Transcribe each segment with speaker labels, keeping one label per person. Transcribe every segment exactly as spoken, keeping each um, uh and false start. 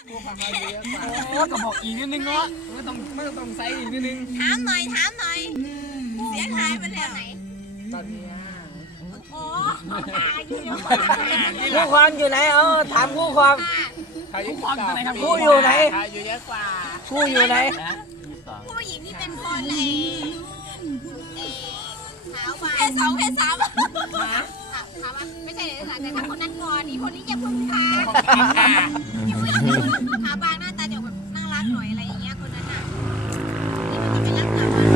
Speaker 1: โอ้ก็บอกอีกนิดนึงเนาะไม่ต้องไม่ต้องใส่อีกนิดนึง
Speaker 2: ถามหน่อยถามหน่อยเสียงหายไปแล้วไหน
Speaker 1: ตอนนี้
Speaker 2: โอ้ตาอยู่เดียว
Speaker 3: คู่ความอยู่ไหนเอาถามคู่ความ
Speaker 1: ผู้ความอยู่ไหนครับ
Speaker 3: คู่อยู่ไหน
Speaker 1: อยู่เยอะกว่า
Speaker 3: คู่อยู่ไหน
Speaker 2: ผู้หญิงที่เป็นคนไอ้ขาวเพศสองเพศสามถามว่าไม่ใช่เลยแต่ถ้าคนนั้นก่อนอีคนนี้อย่าพึ่งค่ะอย่าพึ่งขาบางหน้าตาเดี๋ยวแบบน่ารักหน่อยอะไรอย่างเงี้ยคนนั้นอ่ะนี่มันจะเป็นลักษณะ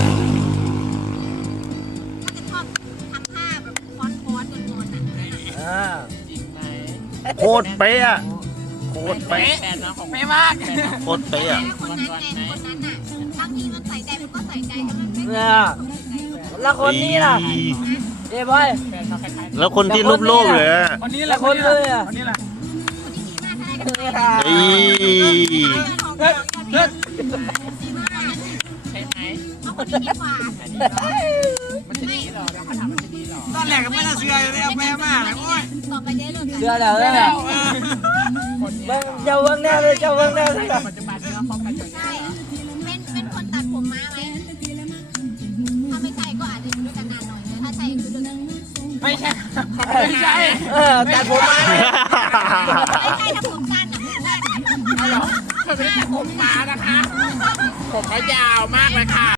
Speaker 2: เขาจะชอบทำท่าแบบค้อนค้อนโดนโดนอ่ะ
Speaker 3: อ่า
Speaker 1: จริงไหม
Speaker 4: โคตรเป๊ะอะโคตรเป๊ะ
Speaker 1: แฟนน้องของไม่มาก
Speaker 4: โคตรเป๊ะอะ
Speaker 2: คนนั้นไงคนนั้นอ่ะบางทีมันใส่ใจมันก็ใส่ใจแต่มันไม่
Speaker 3: เนี่ยแล้วคนนี้ล่ะเอ้บอย
Speaker 1: แฟนน้องคล้าย
Speaker 4: แล้วคนที่รูปโลกเลยอะ
Speaker 1: ๆคนนี้แห
Speaker 3: แล้
Speaker 1: ละ
Speaker 3: วคนเลยอ่ะ
Speaker 1: คนนี้แหละ
Speaker 2: คนที่ดีมากได้กัน
Speaker 3: นี่ค่ะ
Speaker 4: อี
Speaker 1: เฮ้ยเฮ้ย
Speaker 2: ดีมาก
Speaker 1: ใช่ไหม
Speaker 2: เอาคนนี้ดีกว่า
Speaker 1: มันจะดีหรอแล้วเขาถามมันจะดีหรอตอนแรกก็ไม่น่าเชื่อเลยเอาแม่มากเลยโอ้ย
Speaker 2: ต่อไปจะเลิกกัน
Speaker 3: เชื่อแล้วเนี่ย
Speaker 1: คน
Speaker 3: เบิ่
Speaker 1: นี้
Speaker 3: งเจ้าเบิ่งแน่เลยเจ้าเบิ่งแน่เลย
Speaker 1: ปัจจุบันนี้เราพบกันอยู่
Speaker 2: ใช่เป็นเป็นคนตัดผมม้าไหมถ้าไม่ใช่ก็อาจจะอยู่ด้วยกันนานหน่อยถ้าใช่คือเลิกกัน
Speaker 1: ไม่ใช่ไม่ใช่
Speaker 3: เออแต่ผมมา
Speaker 2: ไม่ใช่ถ้าผมสั้นอ่ะผมสั้น
Speaker 1: เอาเหรอมันไม่ใช่ผมมานะคะผมเขายาวมากเลยค่ะ